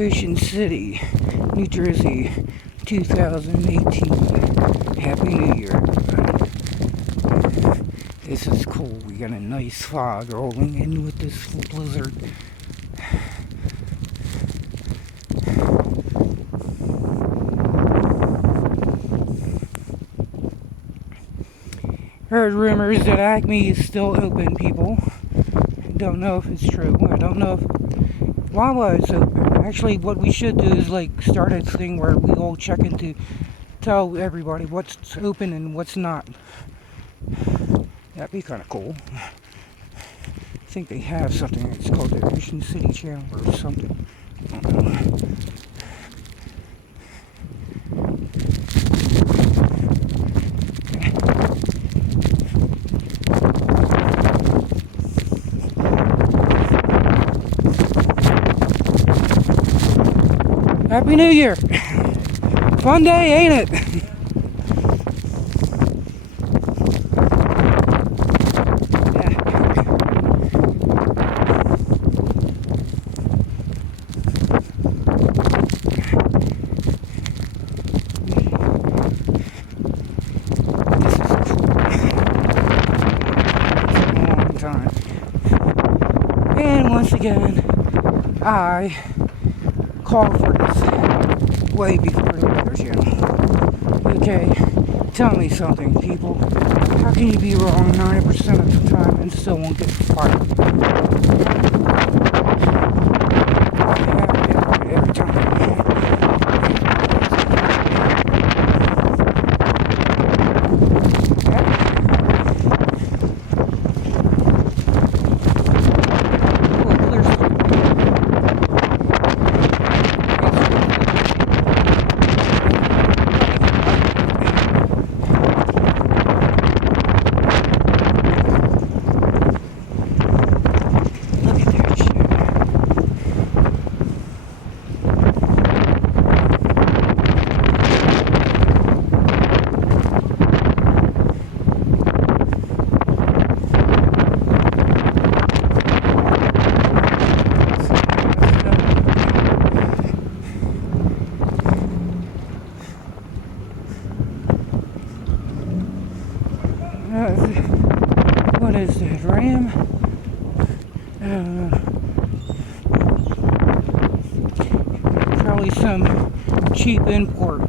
Ocean City, New Jersey, 2018. Happy New Year, everybody. This is cool. We got a nice fog rolling in with this blizzard. Heard rumors that Acme is still open, people. Don't know if it's true. I don't know if Wawa is open. Actually, what we should do is like start a thing where we all check in to tell everybody what's open and what's not. That'd be kind of cool. I think they have something. It's called the Ocean City Channel or something. I don't know. Happy New Year! Fun day, ain't it? This is cool. It's been a long time. And once again, I called for this way before the Weather Channel. Okay, tell me something, people. How can you be wrong 90% of the time and still won't get fired? Every time. What is that, Ram? I don't know. Probably some cheap import.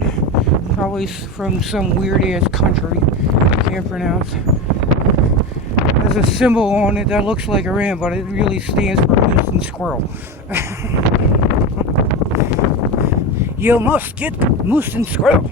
Probably from some weird ass country I can't pronounce. There's a symbol on it that looks like a ram, but it really stands for moose and squirrel. You must get moose and squirrel.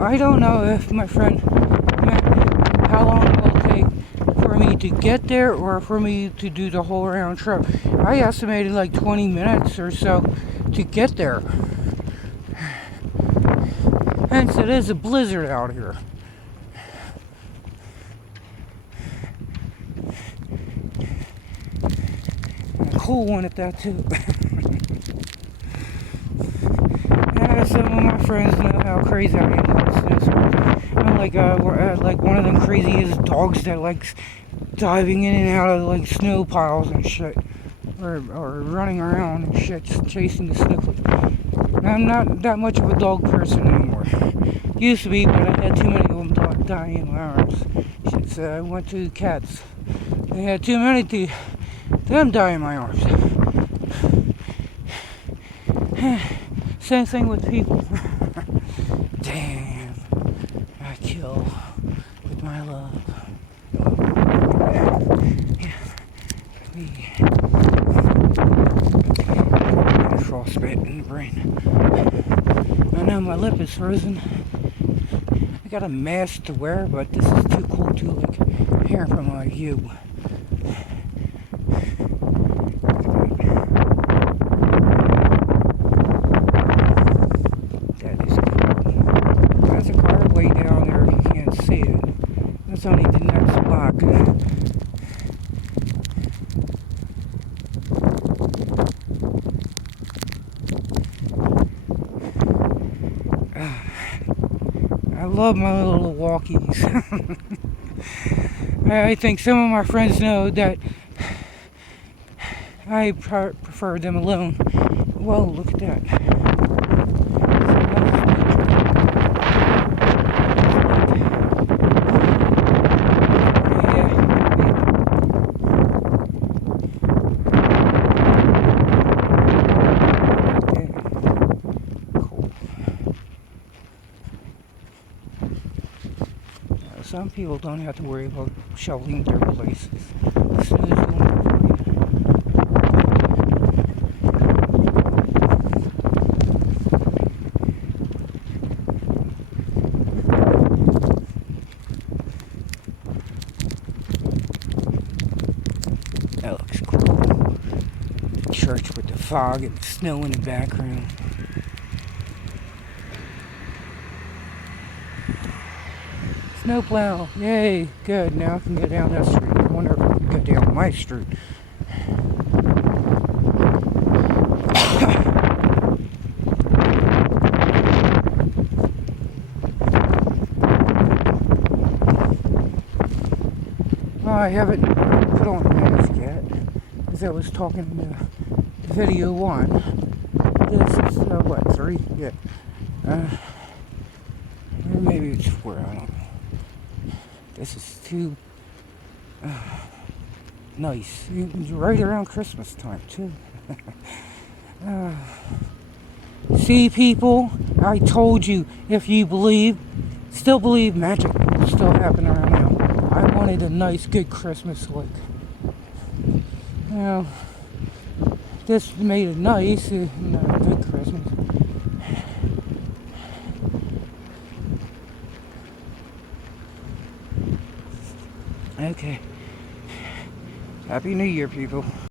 I don't know if my friend meant how long it will take for me to get there or for me to do the whole round trip. I estimated like 20 minutes or so to get there. Hence, it is a blizzard out here. And a cool one at that too. Some of my friends know how crazy I am with snowstorms. I'm like one of them craziest dogs that likes diving in and out of like snow piles and shit, or running around and shit, chasing the snow. I'm not that much of a dog person anymore. Used to be, but I had too many of them dying in my arms. Shit, so I went to cats. They had too many to them die in my arms. Same thing with people. Damn, I kill with my love. Yeah, me. Frostbite in the brain. I know my lip is frozen. I got a mask to wear, but this is too cold to like hear from my view. love my little walkies. I think some of my friends know that I prefer them alone. Whoa, look at that. Some people don't have to worry about shoveling their places. The snow is doing it for you. That looks cool. Church with the fog and the snow in the background. Snowplow, yay, good. Now I can get down that street. I wonder if I can get down my street. Well, I haven't put on a mask yet, as I was talking in video 1. This is, what, 3? Yeah. Or maybe it's 4, I don't know. This is too nice. Right around Christmas time, too. See, people, I told you, if you still believe magic will still happen around now. I wanted a nice, good Christmas look. You know, this made it nice, not a good Christmas. Okay. Happy New Year, people.